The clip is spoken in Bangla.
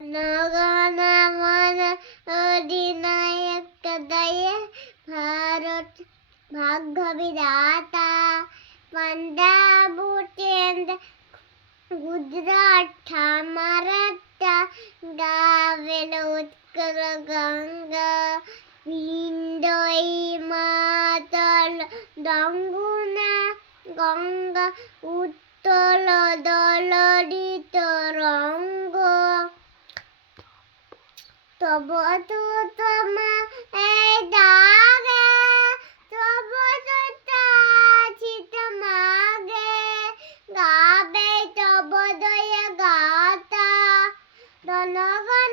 নগণমন অধিনায়ক দয়ে ভারত ভাগ্য বিধাতা পাঞ্জাব উটেন্দ্র গুজরাট মারাঠা গাবেল উৎকল গঙ্গা ভিন্ডই মাতল দঙ্গুনা গঙ্গা উত্তল দলরিত রঙ্গ তব তো তোমা এই দাগে তব তো চিত মাগে গাবে তব দয়া গাতা জনগণ